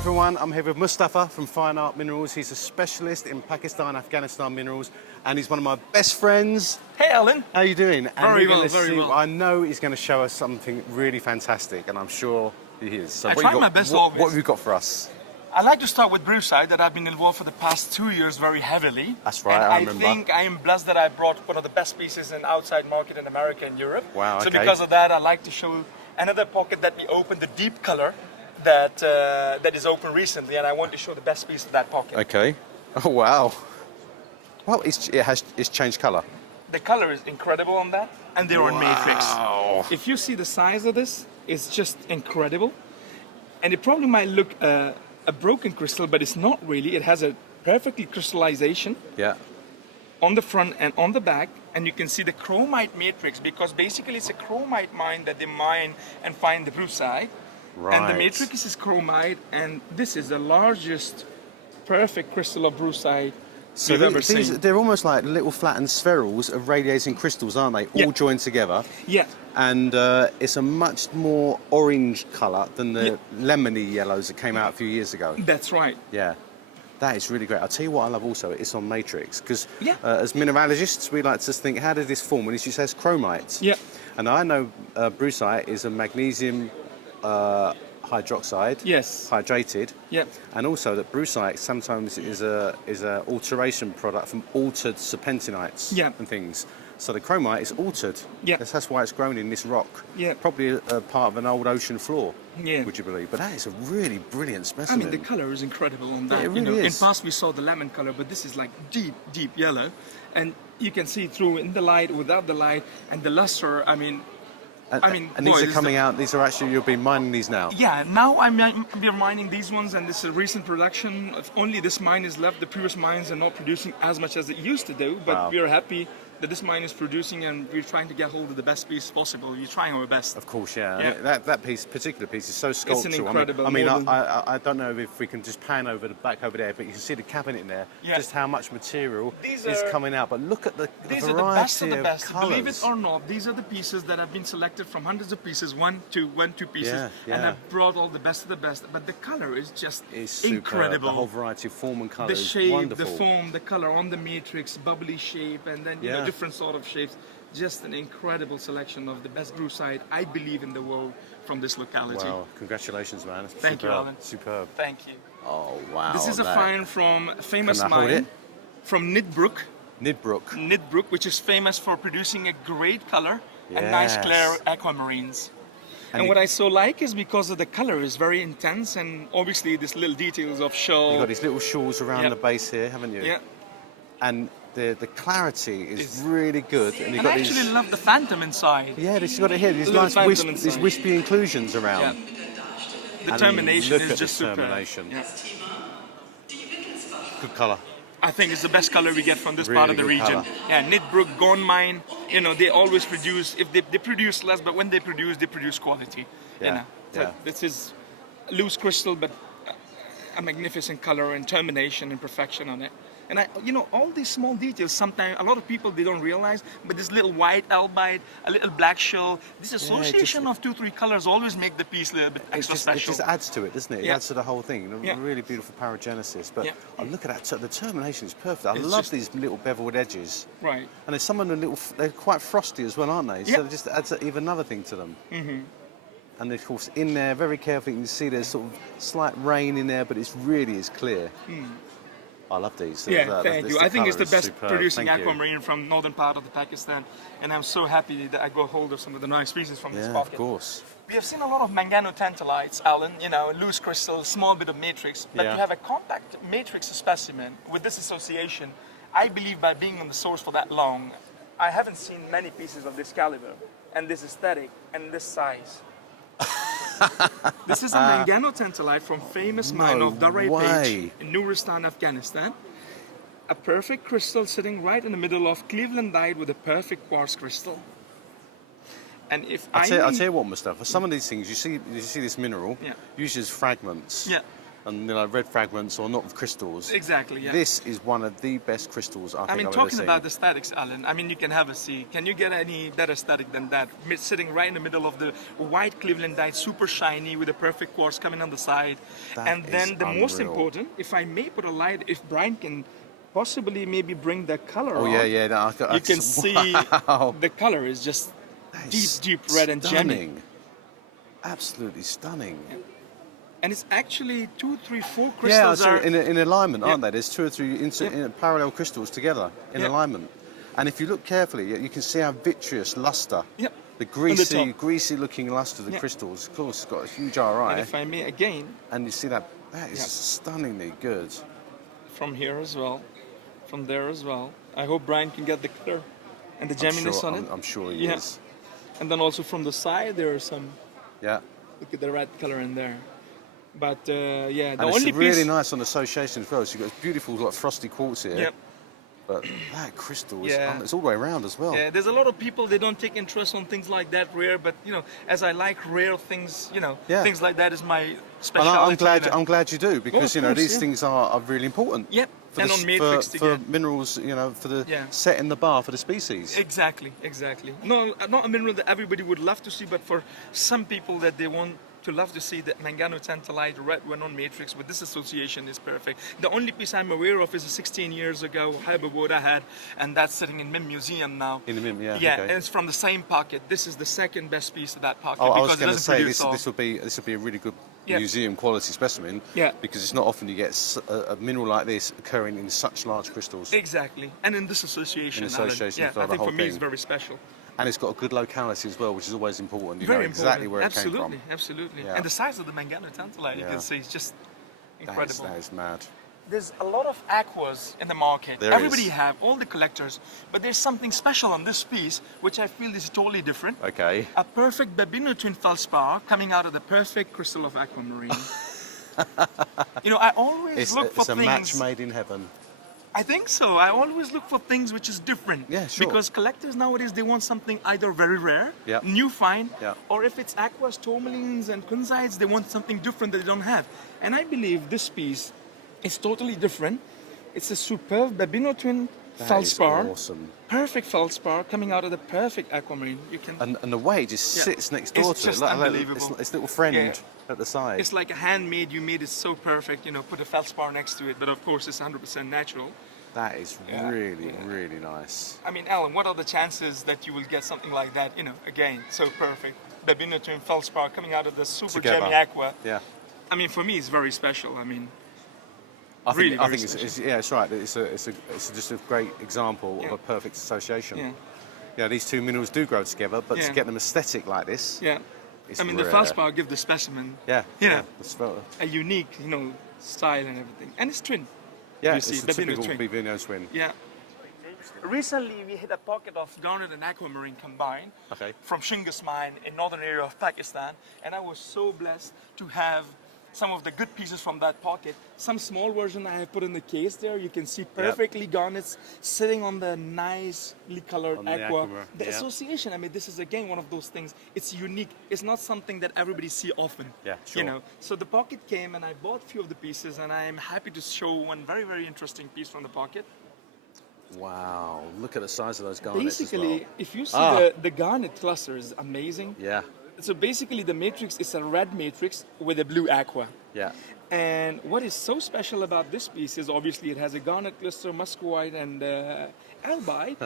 everyone, I'm here with Mustafa from Fine Art Minerals. He's a specialist in Pakistan, Afghanistan minerals, and he's one of my best friends. Hey Alan. How are you doing? Very well. I know he's going to show us something really fantastic, and I'm sure he is. So I try my best always. What have you got for us? I like to start with brucite that I've been involved for the past 2 years very heavily. That's right, and I remember. I think I am blessed that I brought one of the best pieces in outside market in America and Europe. Wow, So okay. because of that, I like to show another pocket that we opened, the deep color that is open recently, and I want to show the best piece of that pocket. Okay. Oh, wow. Well, it's changed colour. The color is incredible on that, and they're on matrix. Wow. If you see the size of this, it's just incredible. And it probably might look a broken crystal, but it's not really. It has a perfectly crystallization on the front and on the back, and you can see the chromite matrix, because basically it's a chromite mine that they mine and find the brucite. Right. And the matrix is chromite, and this is the largest perfect crystal of brucite you've ever seen. They're almost like little flattened spherules of radiating crystals, aren't they? All joined together. Yeah. And it's a much more orange colour than the lemony yellows that came out a few years ago. That's right. Yeah. That is really great. I'll tell you what I love also, it's on matrix, because as mineralogists, we like to think, how did this form? And it just says chromite. Yeah. And I know brucite is a magnesium hydroxide, hydrated, and also that brucite sometimes is a alteration product from altered serpentinites and things. So the chromite is altered. That's why it's grown in this rock. Probably a part of an old ocean floor. Would you believe? But that is a really brilliant specimen. I mean, the color is incredible on that. It really is. In past we saw the lemon color, but this is like deep yellow, and you can see through in the light, without the light, and the luster. And these are coming out. These are actually, you'll be mining these now. Yeah, now we're mining these ones, and this is a recent production. Only this mine is left. The previous mines are not producing as much as it used to do, but we are happy that this mine is producing, and we're trying to get hold of the best piece possible. We're trying our best. Of course, that particular piece is so sculptural. It's an incredible. I don't know if we can just pan over the back over there, but you can see the cabinet in there. Just how much material is coming out. But look at the these variety are the best of the best. Colours. Believe it or not, these are the pieces that have been selected from hundreds of pieces, one, two pieces, and I've brought all the best of the best. But the color is just incredible. The whole variety of form and colour is shape, wonderful. The form, the color on the matrix, bubbly shape, and then different sort of shapes. Just an incredible selection of the best brucite, I believe, in the world from this locality. Wow, congratulations, man. Thank you, Alan. Superb. Thank you. Oh, wow. This is a find from a famous mine from Nidbrook, which is famous for producing a great color and nice clear aquamarines. And what I so like is because of the color is very intense, and obviously these little details of shell. You've got these little shawls around the base here, haven't you? Yeah. And the clarity is really good. And I actually love the phantom inside. Yeah, this got it here. These nice these wispy inclusions around. The termination is just superb. Good colour. I think it's the best color we get from this part of the region. Color. Yeah, Nidbrook, Gone Mine, they always produce, if they produce less, but when they produce quality. This is loose crystal, but a magnificent color and termination and perfection on it. And all these small details, sometimes a lot of people, they don't realize, but this little white albite, a little black shell, this association of 2-3 colors always make the piece a little bit extra special. It just adds to it, doesn't it? It adds to the whole thing. A really beautiful paragenesis. But look at that, the termination is perfect. I love these little beveled edges. Right. And there's some of them they're quite frosty as well, aren't they? So it just adds even another thing to them. And of course, in there, very carefully, you can see there's sort of slight rain in there, but it really is clear. I love these. Thank you. I think it's the best producing aquamarine from northern part of Pakistan, and I'm so happy that I got hold of some of the nice pieces from this pocket. Of course. We have seen a lot of manganotantalites, Alan, loose crystal, small bit of matrix, but to have a compact matrix specimen with this association, I believe by being on the source for that long, I haven't seen many pieces of this caliber, and this aesthetic, and this size. This is a manganotantalite from famous mine of Darai Page in Nuristan, Afghanistan. A perfect crystal sitting right in the middle of Cleveland dyed with a perfect quartz crystal. And I'll tell you what, Mustafa, some of these things, you see this mineral, usually as fragments. and red fragments or not crystals. Exactly, yeah. This is one of the best crystals I think I've ever talking seen. about aesthetics, Alan, you can have a seat. Can you get any better aesthetic than that? Sitting right in the middle of the white Clevelandite, super shiny with a perfect quartz coming on the side. And then the most important, if I may put a light, if Brian can possibly maybe bring the color on. Oh yeah. No, you can see the color is just deep red and gemmy. Absolutely stunning. Yeah. And it's actually 2, 3, 4 crystals are in alignment, aren't they? There's 2 or 3 in parallel crystals together in alignment. And if you look carefully, you can see how vitreous luster. Yep. The greasy-looking luster of the crystals. Of course, it's got a huge RI. And if I may again. And you see that is stunningly good. From here as well, from there as well. I hope Brian can get the color and the gemminess on it. I'm sure he is. And then also from the side there are some. Yeah. Look at the red color in there. But the and only it's really nice on association as well. So you've got beautiful frosty quartz here. Yep. But that crystal is it's all the way around as well. Yeah, there's a lot of people, they don't take interest on things like that rare, but as I like rare things, things like that is my specialty. And I'm glad you do, because these things are really important. Yep. And on matrix for minerals, for the setting the bar for the species. Exactly. No, not a mineral that everybody would love to see, but for some people that they want to love to see the manganotantalite red one on matrix with this association is perfect. The only piece I'm aware of is a 16 years ago Hyperboard I had, and that's sitting in MIM Museum now. In the MIM, yeah. Yeah, okay. and it's from the same pocket. This is the second best piece of that pocket. Oh, because I was going to say this will be a really good museum quality specimen. Yeah. Because it's not often you get a mineral like this occurring in such large crystals. Exactly, and in this association. I think for me it's very special. And it's got a good locality as well, which is always important. You know exactly where it came from. Absolutely. Yeah. And the size of the manganotantalite, you can see, it's just incredible. That is mad. There's a lot of aquas in the market. Everybody have, all the collectors, but there's something special on this piece, which I feel is totally different. Okay. A perfect Babino twin Feldspar coming out of the perfect crystal of Aquamarine. I always look for things. It's a match made in heaven. I think so. I always look for things which is different. Yeah, sure. Because collectors nowadays, they want something either very rare, new find, or if it's aquas, tourmalines, and kunzites, they want something different that they don't have. And I believe this piece is totally different. It's a superb Babino twin Feldspar. Awesome. Perfect Feldspar coming out of the perfect Aquamarine. And the way it just sits next door to it. It's just unbelievable. It's little friend at the side. It's like a handmade. You made it so perfect. Put a Feldspar next to it, but of course it's 100% natural. That is really nice. Alan, what are the chances that you will get something like that? Again, so perfect. Babino twin Feldspar coming out of the super gemmy aqua. Yeah. For me, it's very special. I think it's right. It's just a great example of a perfect association. Yeah. These two minerals do grow together, but to get them aesthetic like this, it's rare. The Feldspar give the specimen, a unique, style and everything, and it's twin. Yeah, it's a typical Babino twin. Yeah. Recently, we hit a pocket of Garnet and Aquamarine combined from Shingas mine in northern area of Pakistan, and I was so blessed to have some of the good pieces from that pocket. Some small version I have put in the case there. You can see perfectly garnets sitting on the nicely colored aqua. The association, this is again one of those things. It's unique. It's not something that everybody see often. Yeah, sure. So the pocket came and I bought a few of the pieces, and I am happy to show one very, very interesting piece from the pocket. Wow, look at the size of those garnets. Basically, if you see the garnet cluster is amazing. Yeah. So basically the matrix is a red matrix with a blue aqua. Yeah. And what is so special about this piece is obviously it has a garnet cluster, muscovite, and albite.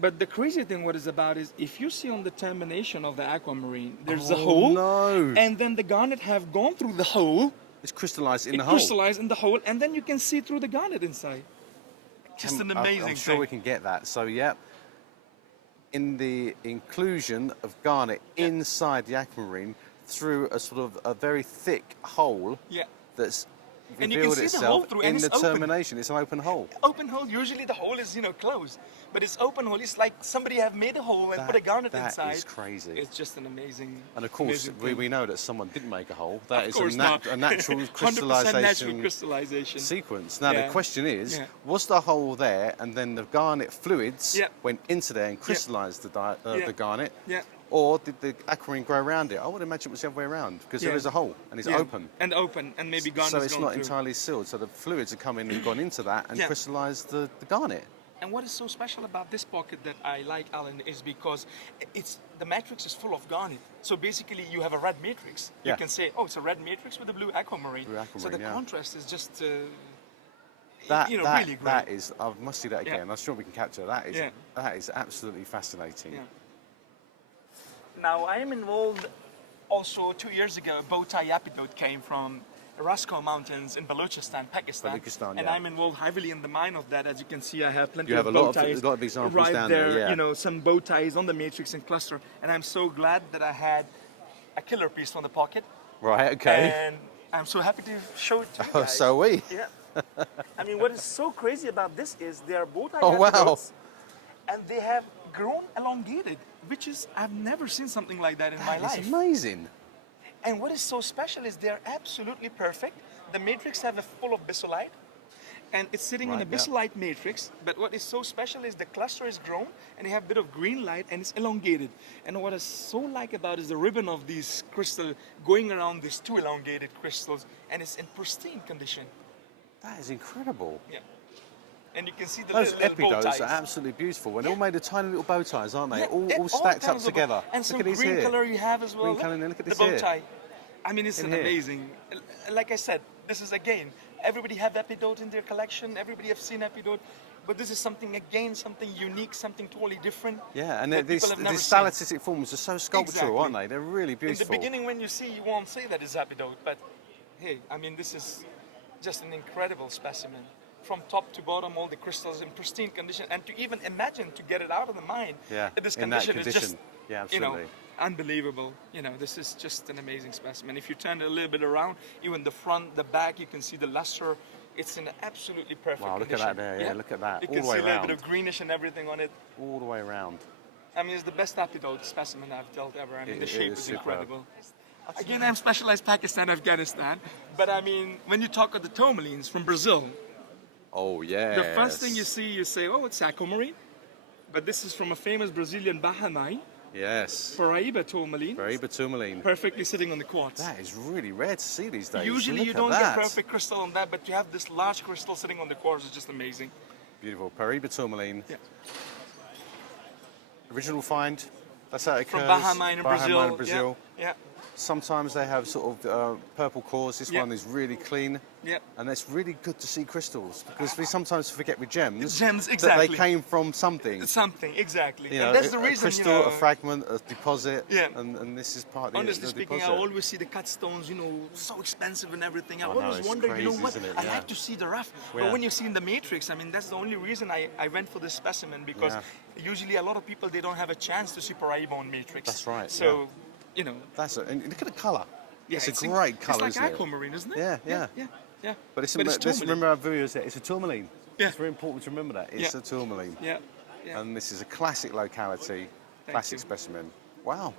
But the crazy thing what is about is if you see on the termination of the aquamarine, there's a hole. No. And then the garnet have gone through the hole. It's crystallized in the hole. Crystallized in the hole, and then you can see through the garnet inside. Just an amazing thing. I'm sure we can get that. So in the inclusion of garnet inside the aquamarine through a sort of a very thick hole that's revealed itself in the termination. It's an open hole. Open hole. Usually the hole is closed, but it's open hole. It's like somebody have made a hole and put a garnet inside. That is crazy. It's just an amazing. And of course, we know that someone didn't make a hole. That is a natural 100% natural crystallization sequence. Now the question is, was the hole there, and then the garnet fluids went into there and crystallized the garnet? Yeah. Or did the aquamarine grow around it? I would imagine it was the other way around because there is a hole and it's open. And open, and maybe garnet. So it's not entirely sealed. So the fluids have come in and gone into that and crystallized the garnet. And what is so special about this pocket that I like, Alan, is because the matrix is full of garnet. So basically, you have a red matrix. You can say, oh, it's a red matrix with a blue aquamarine. So the contrast is just, really great. That is, I must see that again. I'm sure we can capture that. That is absolutely fascinating. Now, I am involved also 2 years ago, a bow tie Abydos came from Raskol Mountains in Balochistan, Pakistan. And I'm involved heavily in the mine of that. As you can see, I have plenty of bow ties. A lot of examples right down there. You know, some bow ties on the matrix and cluster. And I'm so glad that I had a killer piece from the pocket. Right, okay. And I'm so happy to show it to you guys. So are we. Yeah. I mean, what is so crazy about this is they are bow tie and they have grown elongated, which is, I've never seen something like that in my life. It's amazing. And what is so special is they're absolutely perfect. The matrix have a full of bissolite, and it's sitting on a bissolite matrix. But what is so special is the cluster is grown, and they have a bit of green light, and it's elongated. And what I so like about is the ribbon of these crystals going around these two elongated crystals, and it's in pristine condition. That is incredible. Yeah. And you can see the those little bow ties. Abydos are absolutely beautiful. And they're all made of tiny little bow ties, aren't they? All stacked up together. And some green color you have as well. Green color, look at this the bow tie. I mean, it's an amazing. Like I said, this is again, everybody have Abydos in their collection. Everybody have seen Abydos. But this is something, again, something unique, something totally different. Yeah, and these stalactitic forms are so sculptural, aren't they? They're really beautiful. In the beginning, when you see, you won't say that it's Abydos. But hey, I mean, this is just an incredible specimen. From top to bottom, all the crystals in pristine condition, and to even imagine to get it out of the mine in this condition is just, unbelievable. You know, this is just an amazing specimen. If you turn it a little bit around, even the front, the back, you can see the luster. It's in absolutely perfect condition. Look at that there. Yeah, look at that. You can see a little bit of greenish and everything on it. All the way around. I mean, it's the best Abydos specimen I've dealt ever. I mean, the shape is incredible. Again, I'm specialized Pakistan, Afghanistan, but I mean, when you talk of the tourmalines from Brazil. Oh, yeah. The first thing you see, you say, oh, it's Aquamarine. But this is from a famous Brazilian Baja mine. Yes. Paraíba tourmaline. Paraíba tourmaline. Perfectly sitting on the quartz. That is really rare to see these days. Usually you don't get perfect crystal on that, but you have this large crystal sitting on the quartz. It's just amazing. Beautiful. Paraíba tourmaline. Yeah. Original find. That's how it occurs. From Baja mine in Brazil. Yeah. Sometimes they have sort of purple cores. This one is really clean. Yeah. And it's really good to see crystals because we sometimes forget with gems. Exactly. That they came from something. Something, exactly. You know, and that's the reason, a crystal, a fragment, a deposit. Yeah. And this is part of the Honestly speaking, deposit. I always see the cut stones, you know, so expensive and everything. I always wonder, crazy, you know what, I like to see the rough. But when you see in the matrix, I mean, that's the only reason I went for this specimen because usually a lot of people, they don't have a chance to see Paraíba on matrix. That's right. So, you know. That's it. And look at the colour. Yeah, it's a great colour, it's like Aquamarine, isn't it? Yeah. But let's remember our viewers that it's a tourmaline. Yeah. It's very important to remember that. It's a tourmaline. Yeah. And this is a classic locality, classic specimen. Wow.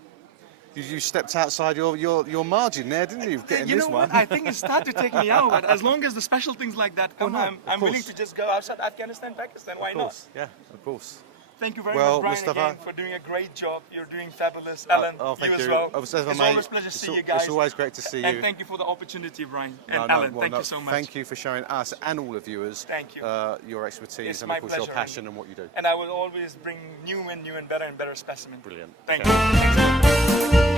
You stepped outside your margin there, didn't you? Getting you know this what? one. I think it started to take me out, but as long as the special things like that come, I'm willing to just go outside Afghanistan, Pakistan. Why not? Yeah, of course. Thank you very much, Brian, Mustafa, again, for doing a great job. You're doing fabulous. Alan, thank you as well. It's always a pleasure to see you guys. It's always great to see you. And thank you for the opportunity, Brian. And Alan, thank you so much. Thank you for showing us and all the viewers your expertise and, of course, your passion and what you do. And I will always bring new and better specimens. Brilliant. Thank you. Thanks a lot.